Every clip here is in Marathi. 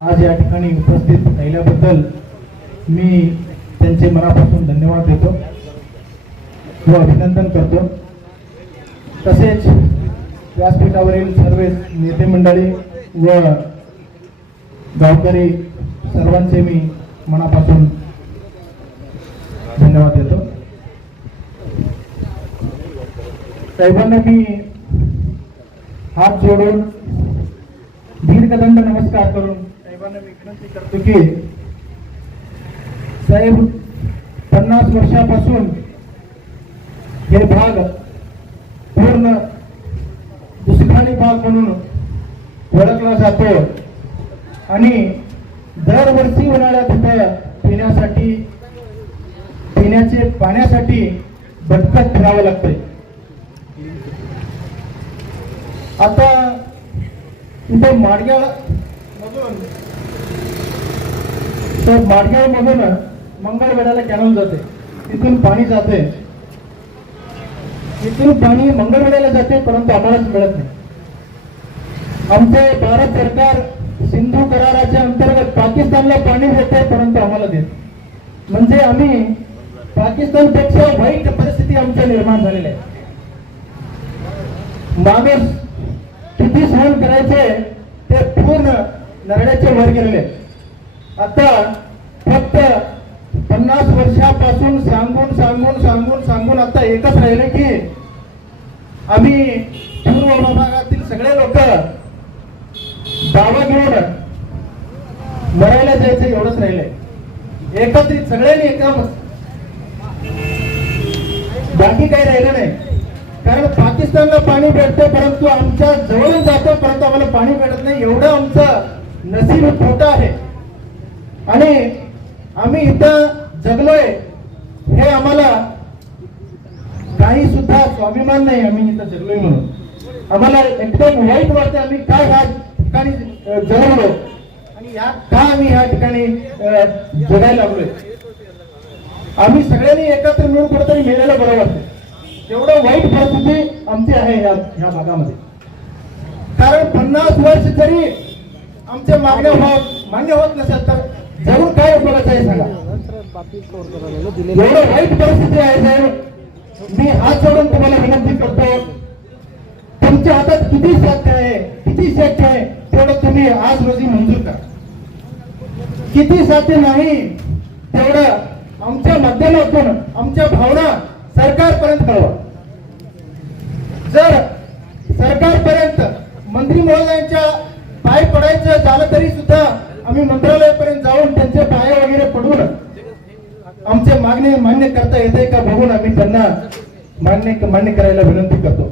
आज या ठिकाणी उपस्थित राहिल्याबद्दल मी त्यांचे मनापासून धन्यवाद देतो व अभिनंदन करतो. तसेच व्यासपीठावरील सर्व नेते मंडळी व गावकरी सर्वांचे मी मनापासून धन्यवाद देतो. साहेबांना मी हात जोडून दीर्घदंड नमस्कार करून सर्वांना विनंती करतो की साहेब पन्नास वर्षापासून हे भाग पूर्ण दुष्काळी भाग म्हणून ओळखला जातो आणि दरवर्षी उन्हाळ्यात इथं पिण्यासाठी पिण्याचे पाण्यासाठी भटकत फिरावं लागतंय. आता इथे माडग्या मधून तर माडगाव मधून मंगळवेढ्याला कॅनल जाते. तिथून पाणी जाते. इथून पाणी मंगळवेढ्याला जाते परंतु आम्हालाच मिळत नाही. आमचे भारत सरकार सिंधू कराराच्या अंतर्गत पाकिस्तानला पाणी देते परंतु आम्हाला देत म्हणजे आम्ही पाकिस्तानपेक्षा वाईट परिस्थिती आमच्या निर्माण झालेली आहे. माणूस किती सहन करायचे ते पूर्ण नरड्याचे वर गेलेले आता फक्त पन्नास वर्षापासून सांगून सांगून सांगून सांगून आता एकच राहिले की आम्ही पूर्व विभागातील सगळे लोक दावा घेऊन मरायला जायचं एवढंच राहिले. एकत्रित सगळ्यांनी एका बाकी काही राहिलं नाही. कारण पाकिस्तानला पाणी भेटतं परंतु आमच्या जवळून जातं परंतु आम्हाला पाणी भेटत नाही. एवढं आमचं नसीब खोटं आहे. आणि आम्ही इथं जगलोय हे आम्हाला काही सुद्धा स्वाभिमान नाही आम्ही इथं जगलोय म्हणून. आम्हाला एकदम वाईट वाटतं आम्ही काय ह्या ठिकाणी जगलो? आणि या का आम्ही ह्या ठिकाणी जगायला लागलोय? आम्ही सगळ्यांनी एकत्र मिळून कुठेतरी मेलेलं बरं वाटतं. एवढं वाईट परिस्थिती आमची आहे या ह्या भागामध्ये. कारण पन्नास वर्ष जरी आमच्या मागण्या होत मान्य होत नसेल तर जगून काय उपयोगाचं आहे सांगा? एवढं वाईट परिस्थिती आहे साहेब. मी हात जोडून तुम्हाला विनंती करतो. तुमच्या हातात किती साध्य आहे? किती शक्य आहे? तेवढं तुम्ही आज रोजी मंजूर करा. किती साध्य नाही तेवढं आमच्या माध्यमातून आमच्या भावना सरकारपर्यंत कळवा. जर सरकारपर्यंत मंत्री महोदयांच्या पाय पडायचं झालं तरी सुद्धा आम्ही मंत्रालयापर्यंत जाऊन त्यांचे पाया वगैरे पडून आमचे मागणे मान्य करता येते का बघून आम्ही त्यांना मान्य मान्य करायला विनंती करतो.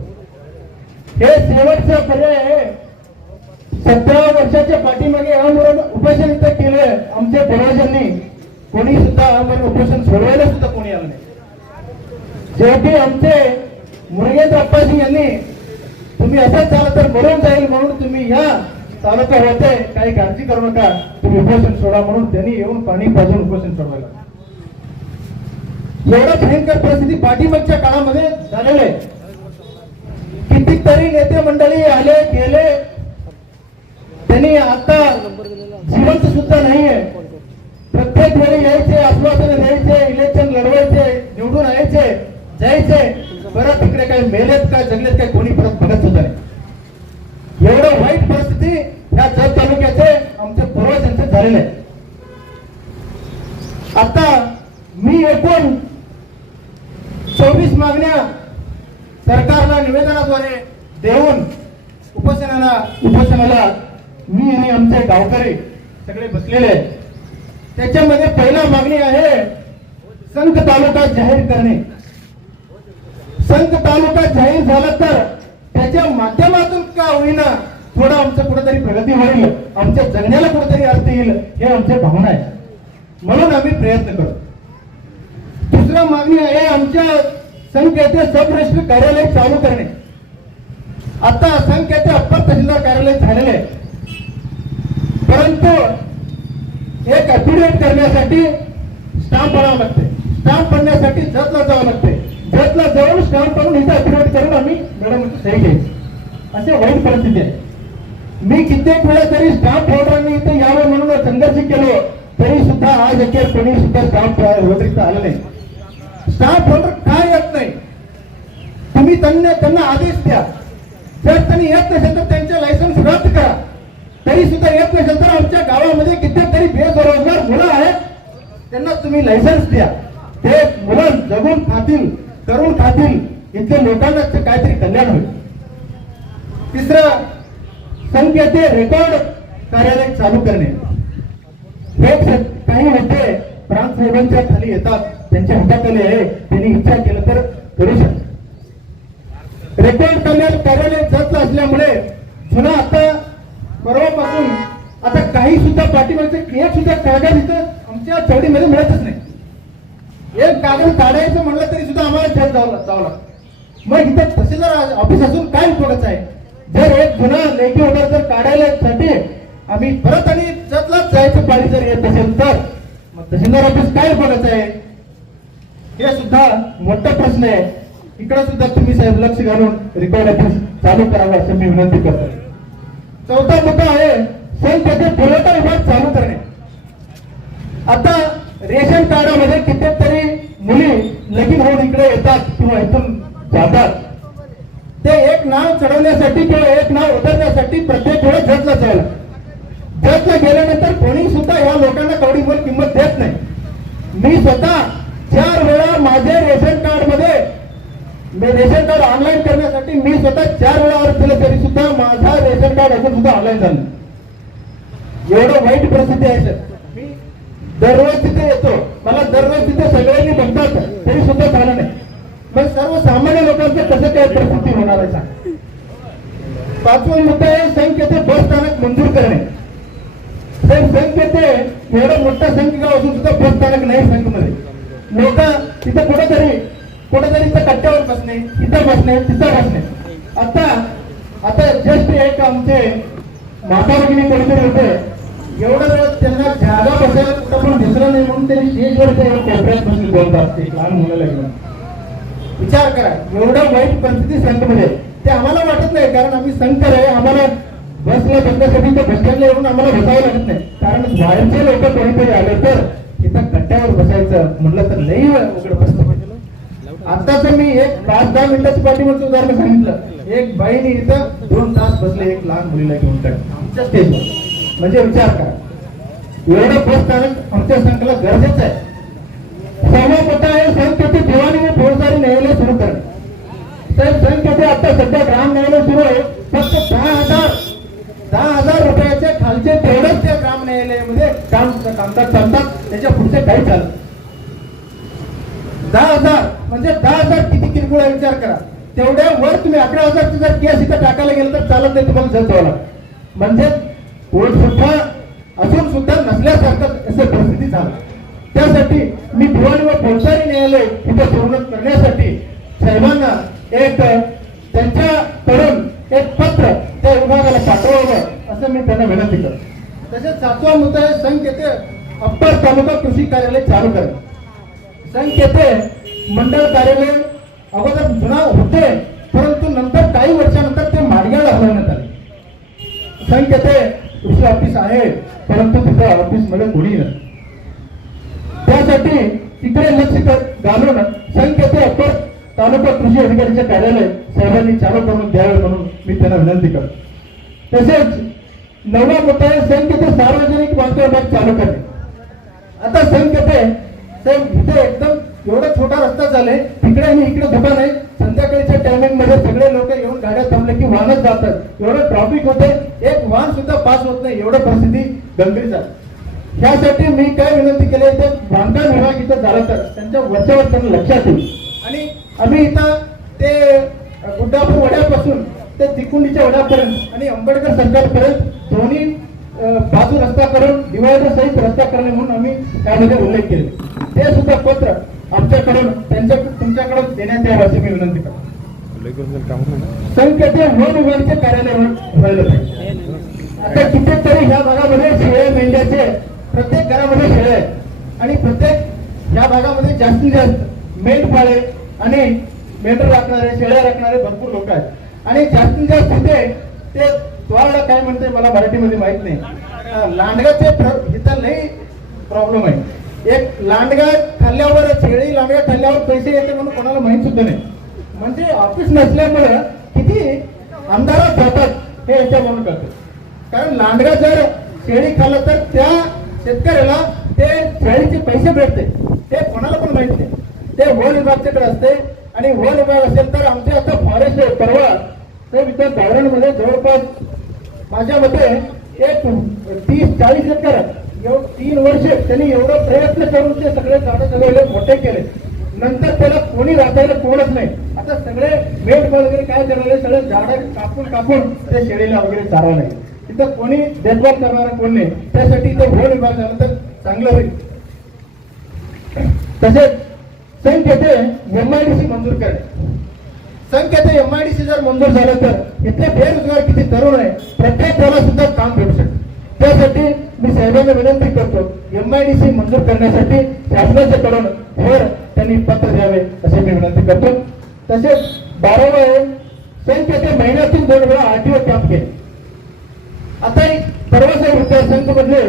हे शेवटचा पर्याय आहे. सतरा वर्षाच्या पाठीमागे आमरण उपोषण इथं केले आमच्या पूर्वजांनी कोणी सुद्धा आमरण उपोषण सोडवायला सुद्धा कोणी आलं नाही. शेवटी आमचे मुरगेश अप्पाजी यांनी तुम्ही असं झालं तर बरोबर जाईल म्हणून तुम्ही या तालुका होते काही काळजी करू नका. तुम्ही उपोषण सोडा म्हणून त्यांनी येऊन पाणी पाजून उपोषण सोडवायला. एवढं भयंकर परिस्थिती पाठीमागच्या काळामध्ये झालेलं आहे. कितीतरी नेते मंडळी आले गेले. त्यांनी आता जिवंत सुद्धा नाहीये. प्रत्येक वेळी यायचे आश्वासन द्यायचे इलेक्शन लढवायचे निवडून यायचे जायचे. परत तिकडे काही मेलेत का जगलेत काय कोणी परत बघत सुद्धा नाही. एवढं वाईट परिस्थिती या जत तालुक्याचे आमचे झालेले आता मी एकूण चोवीस मागण्या सरकारला निवेदनाद्वारे देऊन उपोषणाला उपोषणाला मी आणि आमचे गावकरी सगळे बसलेले त्याच्यामध्ये पहिला मागणी आहे संत तालुका जाहीर करणे. संत तालुका जाहीर झाला तर त्याच्या माध्यमातून का होईना थोडं आमचं कुठेतरी प्रगती होईल आमच्या जगण्याला कुठेतरी अर्थ येईल हे आमच्या भावना आहे म्हणून आम्ही प्रयत्न करतो. दुसरा मागणी आहे आमच्या संख्येचे येथे कार्यालय चालू करणे. आता असंख्याचे अप्पर तहसीलदार कार्यालय झालेले आहे. परंतु एक अफिडेविट करण्यासाठी स्टाम्प आणावं लागते स्टाम्प पडण्यासाठी जतला जावं लागते जतला जाऊन स्टाम्प करून इथे अफिडेविट करून आम्ही मॅडम सही घ्यायची. असे वाईट परिस्थिती आहे. मी कित्येक वेळा तरी स्टाफ होल्डरांनी इथे यावं म्हणून संघर्ष केलो तरी सुद्धा आज अखेर कोणी सुद्धा स्टाफ व्यतिरिक्त आलं नाही. स्टाफ होल्डर काय येत नाही. तुम्ही त्यांना त्यांना आदेश द्या. जर त्यांनी येत नसेल तर त्यांचे लायसन्स रद्द करा. तरी सुद्धा येत नसेल तर आमच्या गावामध्ये कित्येक तरी बेरोजगार मुलं आहेत. त्यांना तुम्ही लायसन्स द्या. ते मुलं जगून खातील करून खातील. इथल्या लोकांना काहीतरी कल्याण होईल. तिसरं संख्येचे रेकॉर्ड कार्यालय चालू करणे. हे काही मुद्दे प्रांत साहेबांच्या खाली येतात. त्यांच्या हाताखाली आहे. त्यांनी विचार केला तर करू शकतात. रेकॉर्ड करण्यात कार्यालय जत असल्यामुळे जुना आता परवापासून आता काही सुद्धा पाठीमागचे एक सुद्धा कागद इथं आमच्या चौडीमध्ये मिळतच नाही. एक कागद काढायचं म्हणलं तरी सुद्धा आम्हाला त्यात जावं जावं लागतं. मग इथं तहसीलदार ऑफिस असून काय उपयोगाचं आहे? जर एक गुन्हा लेखी ऑर्डर जर काढायलासाठी आम्ही परत आणि जतलाच जायचं पाणी जर येत असेल तर. मग तहसीलदार ऑफिस काय बोलायचं आहे? हे सुद्धा मोठा प्रश्न आहे. इकडे सुद्धा तुम्ही साहेब लक्ष घालून रेकॉर्ड ऑफिस चालू करावं असं मी विनंती करतो चौथा मुद्दा आहे संघ पुरवठा विभाग चालू करणे. आता रेशन कार्डामध्ये कित्येक तरी मुली लगीन होऊन इकडे येतात किंवा इथून जातात. ते एक नाव चढवण्यासाठी किंवा एक नाव उतरण्यासाठी प्रत्येक वेळेस जजला जायला जजला गेल्यानंतर कोणी सुद्धा या लोकांना कवडी मोल किंमत देत नाही. मी स्वतः चार वेळा माझे रेशन कार्डमध्ये मी रेशन कार्ड ऑनलाईन करण्यासाठी मी स्वतः चार वेळा अर्ज केलं तरी सुद्धा माझा रेशन कार्ड अजून सुद्धा ऑनलाईन झालं एवढं वाईट परिस्थिती आहे सर. मी दररोज तिथे येतो. मला दररोज तिथे सगळ्यांनी बघतात. तरी सुद्धा झालं नाही. मग सर्वसामान्य लोकांचं कसं काय परिस्थिती होणार आहे सांग पाचवा मुद्दा आहे संघ येथे बस स्थानक मंजूर करणे. तर संघ येथे एवढं मोठा संघ गाव असून सुद्धा बस स्थानक नाही संघमध्ये लोक तिथं कुठेतरी कुठेतरी इथं कट्ट्यावर बसणे इथं बसणे तिथं बसणे. आता आता जस्ट एक आमचे माता भगिनी कोणीतरी होते. एवढा वेळ त्यांना जागा बसायला कुठं पण दिसलं नाही म्हणून त्यांनी स्टेजवर ते कोपऱ्यात बसली बोलतात ते. लहान मुलाला घेऊन विचार करा. एवढं वाईट परिस्थिती संघमध्ये ते आम्हाला वाटत नाही कारण आम्ही संकर आहे. आम्हाला बसला बसण्यासाठी ते बस येऊन आम्हाला बसावं लागत नाही. कारण बाहेरचे लोक कोणीतरी आले तर इथं कट्ट्यावर बसायचं म्हटलं तर लई उघड बसतं आता तर मी एक पाच दहा मिनिटाच्या पाठीमागचं उदाहरण सांगितलं. एक बाईने इथं दोन तास बसले एक लहान मुलीला घेऊन टाक आमच्या स्टेजवर म्हणजे विचार करा. एवढं बस स्थानक आमच्या संघाला गरजेचं आहे. सहावा मुद्दा आहे संघ दिवाणी व फौजदारी न्यायालय सुरू करणे. साहेब संघ आता सध्या ग्राम न्यायालय सुरू आहे. फक्त दहा हजार दहा हजार रुपयाच्या खालचे तेवढंच त्या ग्राम न्यायालयामध्ये काम कामकाज चालतात. त्याच्या पुढचे काही चालत दहा हजार म्हणजे दहा हजार किती किरकोळ आहे विचार करा. तेवढ्या वर तुम्ही अकरा हजारची जर केस इथं टाकायला गेलं तर चालत नाही तुम्हाला जर व्हावं म्हणजे कोर्ट सुद्धा असून सुद्धा नसल्यासारखं असं परिस्थिती झाला त्यासाठी मी दिवाणी व पोलसारी न्यायालय इथे पूर्ण करण्यासाठी साहेबांना एक त्यांच्याकडून एक पत्र त्या विभागाला पाठवावं असं मी त्यांना विनंती करतो. तसेच सातवा मुद्दा आहे संघ येथे अप्पर तालुका कृषी कार्यालय चालू करणे संघ येथे मंडळ कार्यालय अगोदर जुना होते परंतु नंतर काही वर्षानंतर ते माडग्याला हलवण्यात आले. संघ येथे कृषी ऑफिस आहे परंतु तिथे ऑफिसमध्ये कोणी नाही. त्यासाठी तिकडे लक्ष घालून संघ येथे अप्पर तालुका कृषी अधिकारीचे कार्यालय साहेबांनी चालू करून द्यावे म्हणून मी त्यांना विनंती करतो. तसेच नववा मुद्दा संघ सार्वजनिक बांधकाम चालू करणे आता संघ येथे साहेब इथे एकदम एवढा छोटा रस्ता झालाय तिकडे आणि इकडे दुकान आहे. संध्याकाळच्या टायमिंगमध्ये सगळे लोक येऊन गाड्या थांबले की वाहनच जातात. एवढं ट्रॉफिक होते एक वाहन सुद्धा पास होत नाही एवढं परिस्थिती गंभीर झाली. त्यासाठी मी काय विनंती केली तर बांधकाम विभाग इथं झाला तर त्यांच्या वरच्यावर त्यांना लक्षात येईल. आणि आम्ही इथं ते गुड्डापूर वड्यापासून ते तिकुंडीच्या वड्यापर्यंत आणि आंबेडकर सर्कलपर्यंत दोन्ही बाजू रस्ता करून डिवायडर सहित रस्ता करणे म्हणून आम्ही त्यामध्ये उल्लेख केले. ते सुद्धा पत्र आमच्याकडून त्यांच्या तुमच्याकडून देण्यात यावं अशी मी विनंती करतो. संख्येचे वन विभागाचे कार्यालय व्हायला पाहिजे. आता कितीतरी तरी ह्या भागामध्ये शेळे मेंढ्याचे प्रत्येक घरामध्ये शेळ्या आहेत. आणि प्रत्येक या भागामध्ये जास्तीत जास्त मेंढपाळे आणि मेंढर राखणारे शेळ्या राखणारे भरपूर लोक आहेत. आणि जास्तीत जास्त तिथे ते तुम्हाला काय म्हणते मला मराठीमध्ये माहीत नाही. अं, लांडगाचे इथं लई प्रॉब्लेम आहे. एक लांडगा खाल्ल्यावर शेळी लांडगा खाल्ल्यावर पैसे येते म्हणून कोणाला माहीत सुद्धा नाही. म्हणजे ऑफिस नसल्यामुळं किती आमदारात जातात हे याच्या म्हणून कळतं. कारण लांडगा जर शेळी खाल्लं तर त्या शेतकऱ्याला ते शाळेचे पैसे भेटते. ते कोणाला पण माहीत नाही. ते वन विभागच्याकडे असते. आणि वन विभाग असेल तर आमचे आता फॉरेस्ट परवा. तर इथं गावरांमध्ये जवळपास माझ्या मते एक तीस चाळीस शेतकऱ्या तीन वर्ष त्यांनी एवढं प्रयत्न करून ते सगळे झाडं जगवले मोठे केले. नंतर त्याला कोणी वाचायला कोणच नाही. आता सगळे मेट वगैरे काय करायला सगळे झाडं कापून कापून ते शेळीला वगैरे चारा नाही तिथं कोणी देखभाल करणारा कोण नाही त्यासाठी इथं होळ विभाग झाला तर चांगलं होईल. तसेच संघ येथे एमआयडीसी मंजूर करणे संघ येथे एमआयडीसी जर मंजूर झालं तर इथले बेरोजगार किती तरुण आहे प्रत्येकाला सुद्धा काम भेटू शकते. त्यासाठी मी साहेबांना विनंती करतो एमआयडीसी मंजूर करण्यासाठी शासनाच्या कडून वर त्यांनी पत्र द्यावे असे मी विनंती करतो. तसेच बारावा आहे संघ येथे महिन्यातून दोन वेळा आरटीओ कॅम्प केले. आता एक परवासाहेब विद्यासंघ मधले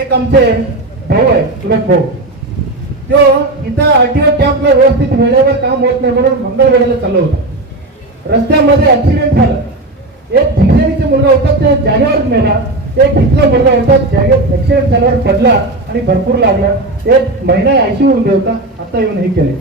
एक आमचे भाऊ आहे तुलक भाऊ. तो इथं आरटीओ कॅम्पला व्यवस्थित वेळेवर काम होत नाही म्हणून मंगळवेळेला चाललो होता. रस्त्यामध्ये ऍक्सिडेंट झाला. एक ठिकाणीचा मुलगा होता ते जागेवर मेला. एक इथला मुलगा होता जागेत ऍक्सिडेंट झाल्यावर पडला आणि भरपूर लागला. एक महिना आयसीयू मध्ये होता आता येऊन हे केले.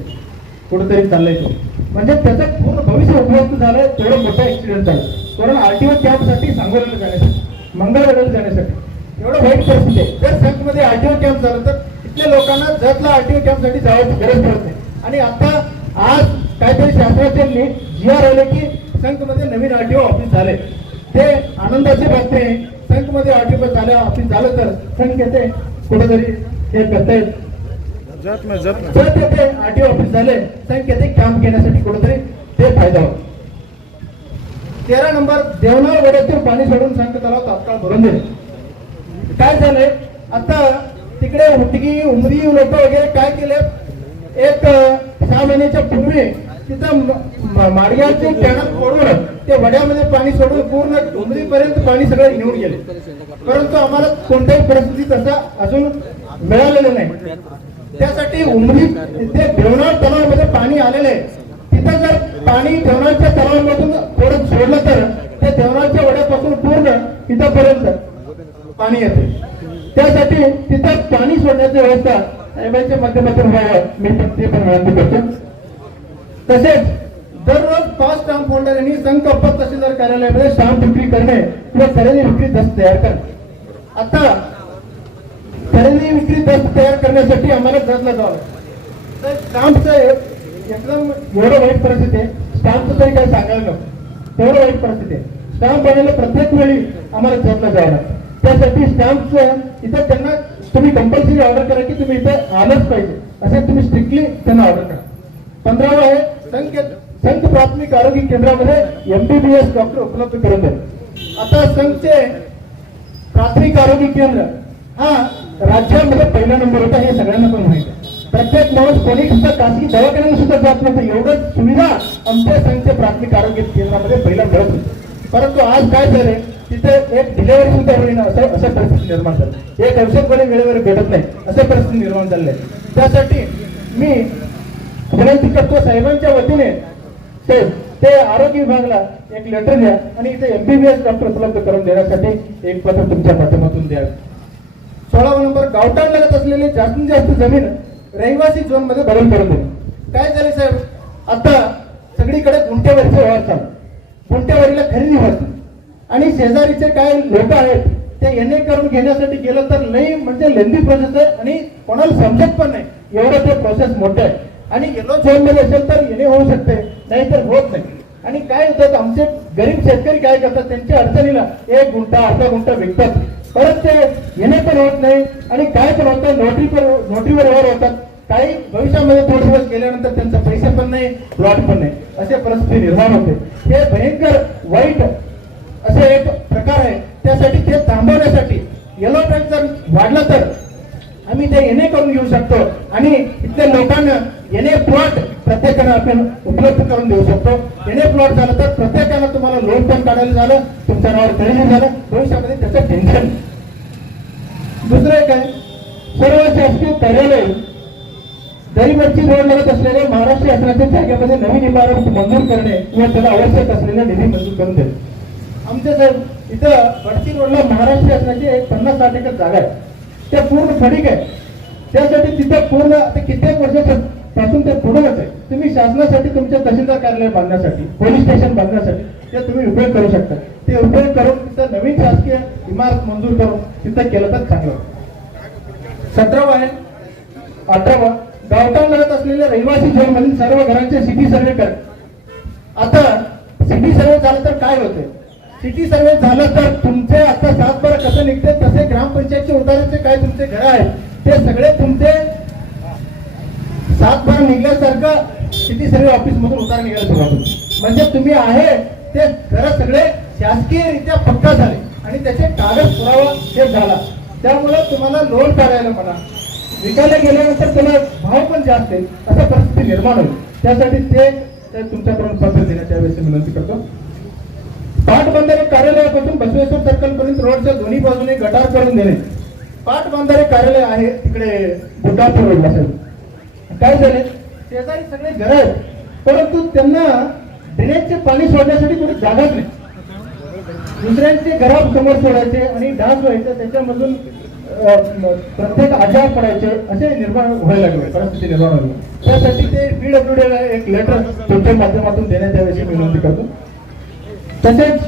कुठेतरी चाललंय तो. म्हणजे त्याचं पूर्ण भविष्य उपलब्ध झालंय तेवढं मोठा ऍक्सिडेंट झाला. कारण आरटीओ कॅम्पसाठी सांगोल्याला जाण्यासाठी मंगळवेढ्याला जाण्यासाठी. एवढं वाईट परिस्थिती आहे. जर संघमध्ये आरटीओ कॅम्प झालं तर इथल्या लोकांना जतला आरटीओ कॅम्पसाठी जायची गरज पडत नाही. आणि आता आज काहीतरी शासनाचे जी आर आले की संघमध्ये नवीन आरटीओ ऑफिस झाले. ते आनंदाची बातमी आहे. संघमध्ये आरटीओ झालं ऑफिस झालं तर संघ येते. कुठेतरी हे जात नाही जात तेथे आरटीओ ऑफिस झाले. संघ येथे काम घेण्यासाठी कुठेतरी ते फायदा होतो तेरा नंबर देवनाळ वड्यातून पाणी सोडून संघ तलाव तात्काळ भरून दिले काय झालंय? आता तिकडे हुटगी उमरी लोक वगैरे काय केले? एक सहा महिन्याच्या पूर्वी तिथं म- म- माडग्याचे ते वड्यामध्ये पाणी सोडून पूर्ण उमरीपर्यंत पाणी सगळं घेऊन गेले. परंतु आम्हाला कोणत्याही परिस्थितीत असा अजून मिळालेलं नाही. त्यासाठी उमरी ते देवनाळ तलावामध्ये पाणी आलेलं आहे. तिथं जर पाणी देवनाळच्या तलावामधून थोडं सोडलं तर त्या देवनाळच्या वड्यापासून पूर्ण तिथंपर्यंत पाणी येते. त्यासाठी तिथं पाणी सोडण्याची व्यवस्था साहेबांच्या माध्यमातून व्हावं. मी पण ते पण विनंती करतो. तसेच दररोज पाच स्टॅम्प होल्डर यांनी संकल्प तहसीलदार कार्यालयामध्ये स्टॅम्प विक्री करणे किंवा खरेदी विक्री दस्त तयार करणे. आता खरेदी विक्री दस्त तयार करण्यासाठी आम्हाला जजला जावं तर स्टॅम्पचं एकदम एवढं वाईट परिस्थिती आहे. स्टॅम्प तरी काही सांगायला नको. तेवढं वाईट परिस्थिती आहे. स्टॅम्प बनायला प्रत्येक वेळी आम्हाला जजला जावं लागतं त्यासाठी स्टॅम्पचं इथं त्यांना तुम्ही कंपल्सरी ऑर्डर करा की तुम्ही इथं आलंच पाहिजे. असे तुम्ही स्ट्रिक्टली त्यांना ऑर्डर करा. पंधरावं आहे संघ संघ प्राथमिक आरोग्य केंद्रामध्ये एमबीबीएस डॉक्टर उपलब्ध करून द्या आता संघचे प्राथमिक आरोग्य केंद्र हा राज्यामध्ये पहिला नंबर होता हे सगळ्यांना पण माहिती आहे. प्रत्येक माणूस कोणी सुद्धा खासगी दवाखान्याला सुद्धा जात नव्हतं एवढं सुविधा आमच्या संघ प्राथमिक आरोग्य केंद्रामध्ये पहिला मिळत होती. परंतु आज काय झालंय? तिथे एक डिलेव्हरी सुद्धा होईना असं असं परिस्थिती निर्माण झाली. एक औषध कोणी वेळेवर भेटत नाही. असं परिस्थिती निर्माण झाली आहे. त्यासाठी मी विनंती करतो साहेबांच्या वतीने ते ते आरोग्य विभागाला एक लेटर द्या आणि इथे एमबीबीएस डॉक्टर उपलब्ध करून देण्यासाठी एक पत्र तुमच्या माध्यमातून द्या. सोळावा नंबर गावठाण लागत असलेली जास्तीत जास्त जमीन रहिवासी झोनमध्ये बदल करून देणे काय झाले साहेब? आता सगळीकडे गुंटेवरचे व्यवहार चालू. गुंठेवारीला खरेदी होत नाही. आणि शेजारीचे काय लोक आहेत ते येणे करून घेण्यासाठी गेलं तर लई म्हणजे लेंदी प्रोसेस आहे आणि कोणाला समजत पण नाही. एवढं ते प्रोसेस मोठं आहे. आणि येलो झोनमध्ये असेल तर येणे होऊ शकते नाहीतर होत नाही. आणि काय होतात आमचे गरीब शेतकरी काय करतात त्यांच्या अडचणीला एक गुंठा अर्धा गुंठा विकतात. परत ते येणे पण होत नाही आणि काय पण होतं नोटरीवर नोटरीवर व्यवहार होतात. काही भविष्यामध्ये थोडे दिवस गेल्यानंतर त्यांचा पैसे पण नाही प्लॉट पण नाही. असे परिस्थिती निर्माण होते. हे भयंकर वाईट असे एक प्रकार आहे. त्यासाठी ते थांबवण्यासाठी येलो टॅक्स जर वाढला तर आम्ही ते येणे करून घेऊ शकतो. आणि इथल्या लोकांना येणे प्लॉट प्रत्येकाला आपण उपलब्ध करून देऊ शकतो. एने प्लॉट झालं तर प्रत्येकाला तुम्हाला लोन पण काढायला झालं तुमच्या नावावर खरेदी झालं भविष्यामध्ये त्याचं टेन्शन दुसरं काय सर्व शासकीय कार्यालय तरी वंचित रोड लागत असलेल्या महाराष्ट्र शासनाच्या जागेमध्ये नवीन इमारत मंजूर करणे किंवा त्याला आवश्यक असलेला निधी मंजूर करून देणे आमच्या जर इथं वडची रोडला महाराष्ट्र शासनाची एक पन्नास साठ एकर जागा आहे. त्या पूर्ण फडीक आहे. त्यासाठी तिथं पूर्ण आता कित्येक वर्षापासून ते पूर्णच आहे. तुम्ही शासनासाठी तुमच्या तहसीलदार कार्यालय बांधण्यासाठी पोलीस स्टेशन बांधण्यासाठी ते तुम्ही उपयोग करू शकता. ते उपयोग करून तिथं नवीन शासकीय इमारत मंजूर करून तिथं केलं तर चांगलं. सतरावा आहे. अठरावा. गावठाण राहत असलेल्या रहिवासी झोनमधील सर्व घरांचे सिटी सर्वे कर. आता सिटी सर्वे झालं तर काय होते सिटी सर्वे झालं तर तुमचे आता सात बारा कसं निघते तसे ग्रामपंचायतचे उदाहरणाचे काय तुमचे घर आहेत ते सगळे तुमचे सात बारा निघल्यासारखं सिटी सर्वे ऑफिस मधून उतार निघायला सुरुवात होती म्हणजे तुम्ही आहे ते घर सगळे शासकीयरित्या पक्का झाले आणि त्याचे कागद पुरावा हे झाला. त्यामुळे तुम्हाला लोन काढायला म्हणा विकायला गेल्यानंतर त्याला भाव पण जास्त आहे. अशा परिस्थिती निर्माण होईल. त्यासाठी ते तुमच्याकडून पत्र देण्याच्या वेळेस विनंती करतो. पाटबंधारे कार्यालयापासून बसवेश्वर सर्कल पर्यंत रोडच्या दोन्ही बाजूने गटार करून देणे. पाटबंधारे कार्यालय आहे तिकडे बुटापूर रोडला साहेब काय झाले? शेजारी सगळे घर आहेत. परंतु त्यांना ड्रेनेजचे पाणी सोडण्यासाठी कुठे जागाच नाही. दुसऱ्यांचे घरासमोर सोडायचे आणि डास व्हायचं त्याच्यामधून प्रत्येक आजार पडायचे असे निर्माण व्हायला लागले परिस्थिती निर्माण झाली त्यासाठी ते पीडब्ल्यू ला एक लेटर तुमच्या माध्यमातून देण्यात याविषयी विनंती करतो. तसेच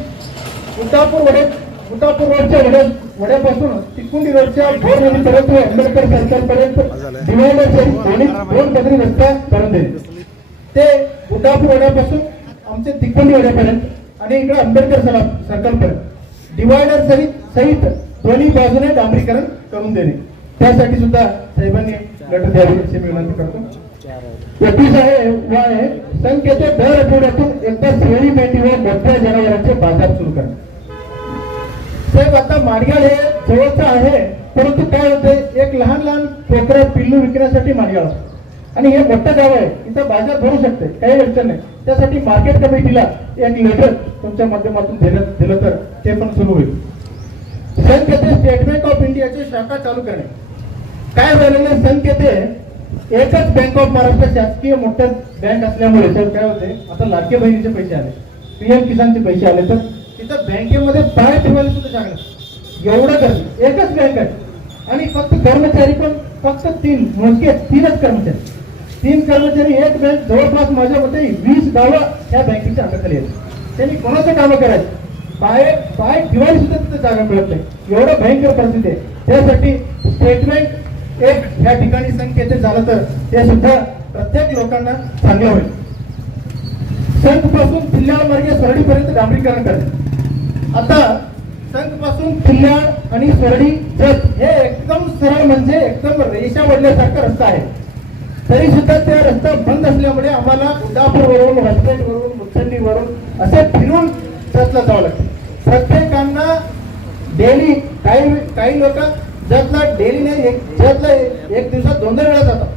उतापूर वडे उतापूर रोडच्या वड्या वड्यापासून तिकुंडी रोडच्या भोर नदीपर्यंत व आंबेडकर सर्कल पर्यंत डिवायडर दोन्ही दोन पदरी रस्ता करून देणे ते उतापूर वड्यापासून आमचे तिकुंडी वड्यापर्यंत आणि इकडे आंबेडकर सर्कल पर्यंत डिवायडर सहित सहित दोन्ही बाजूने डांबरीकरण करून देणे. त्यासाठी सुद्धा साहेबांनी लेटर द्यावी अशी मी विनंती करतो. एकवीस आहे व आहे संख्येचे दर आठवड्यातून एकदा शेळी मेंढी व मोठ्या जनावरांचे बाजार सुरू करा साहेब आता माडगाळ हे जवळचं आहे परंतु काय होते एक लहान लहान कोकरा पिल्लू विकण्यासाठी माडगाळ असतो. आणि हे मोठं गाव आहे इथं बाजार भरू शकते काही अडचण नाही. त्यासाठी मार्केट कमिटीला एक लेटर तुमच्या माध्यमातून देण्यात दिलं तर ते पण सुरू होईल. संघ येथे स्टेट बँक ऑफ इंडियाची शाखा चालू करणे. काय झालेलं संघ येथे एकच बँक ऑफ महाराष्ट्र शासकीय मोठ्या बँक असल्यामुळे सर काय होते आता लाडके बहिणीचे पैसे आले. पीएम किसानचे पैसे आले. तर तिथं बँकेमध्ये पाय ठेवायला सुद्धा जागा एवढं कर एकच बँक आहे. आणि फक्त कर्मचारी पण फक्त तीन मोजके तीनच कर्मचारी. तीन कर्मचारी एक बँक जवळपास माझ्या मते वीस गावं त्या बँकेच्या हाताखाली आहेत. त्यांनी कोणाचं कामं करायचं? पाय पाय ठेवायला सुद्धा तिथे जागा मिळत नाही. एवढं भयंकर परिस्थिती आहे. त्यासाठी स्टेटमेंट एक ह्या ठिकाणी संकेत झालं तर ते सुद्धा प्रत्येक लोकांना चांगलं होईल. संघपासून किल्ल्याळ मार्गे सरडीपर्यंत डांबरीकरण करणे आता संघपासून किल्ल्याळ आणि सरडी जत हे एकदम सरळ म्हणजे एकदम रेषा वडल्यासारखा रस्ता आहे. तरी सुद्धा त्या रस्ता बंद असल्यामुळे आम्हाला उदापूर वरून हॉस्पिटल वरून मुसंडी वरून असे फिरून जतला जावं लागतं. प्रत्येकांना डेली काही काही लोक जतला डेली नाही एक जतला एक दिवसात दोन दोन वेळा जातात.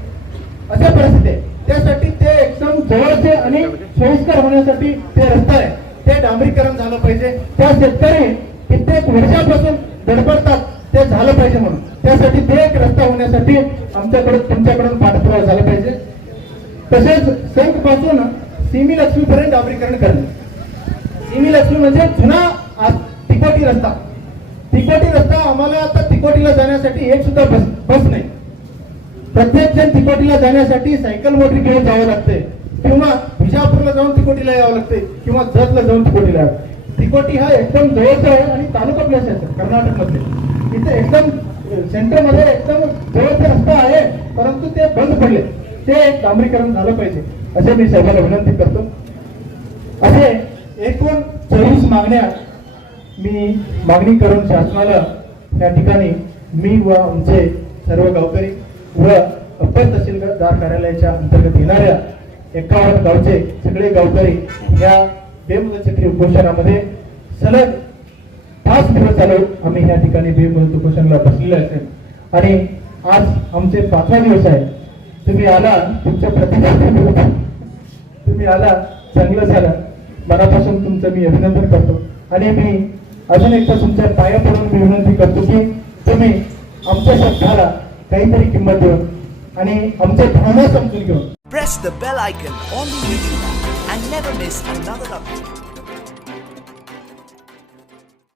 अशा परिस्थिती आहे. त्यासाठी ते एकदम जवळचे आणि सोयीस्कर होण्यासाठी ते रस्ता आहे. ते डांबरीकरण झालं पाहिजे. त्या शेतकरी कित्येक वर्षापासून धडपडतात. ते झालं पाहिजे म्हणून. त्यासाठी ते एक रस्ता होण्यासाठी आमच्याकडे तुमच्याकडून पाठपुरावा झाला पाहिजे. तसेच संघपासून सिमी लक्ष्मीपर्यंत डांबरीकरण करणे. सिमी लक्ष्मी म्हणजे जुना तिकोटी रस्ता. तिकोटी रस्ता आम्हाला आता तिकोटीला जाण्यासाठी एक सुद्धा बस बस नाही. प्रत्येक जण तिकोटीला जाण्यासाठी सायकल मोटरी घेऊन जावं लागते किंवा विजापूरला जाऊन तिकोटीला यावं लागते किंवा जतला जाऊन तिकोटीला यावं तिकोटी हा एकदम जवळचा आहे आणि तालुका प्लेस आहे कर्नाटकमध्ये इथे एकदम सेंटरमध्ये एकदम जवळचा रस्ता आहे परंतु ते बंद पडले. ते एक डांबरीकरण झालं पाहिजे असे मी साहेबांना विनंती करतो. असे एकूण चोवीस मागण्या मी मागणी करून शासनाला त्या ठिकाणी मी व आमचे सर्व गावकरी व अप्पर तहसीलदार कार्यालयाच्या अंतर्गत येणाऱ्या एकावन्न गावचे सगळे गावकरी या बेमुदचक्री उपोषणामध्ये सलग पाच दिवस झाले आम्ही या ठिकाणी बेमुदत उपोषणाला बसलेले असेल आणि आज आमचे पाचवा दिवस आहे. तुम्ही आला तुमच्या प्रतिसाद तुम्ही आला चांगलं झालं. मनापासून तुमचं मी अभिनंदन करतो आणि मी अजून एकदा तुमच्या पाया पडून मी विनंती करतो की तुम्ही आमच्या शब्दाला काहीतरी किंमत देऊन आणि आमच्या भावना समजून घेऊन Press the bell icon on the YouTube and never miss another update.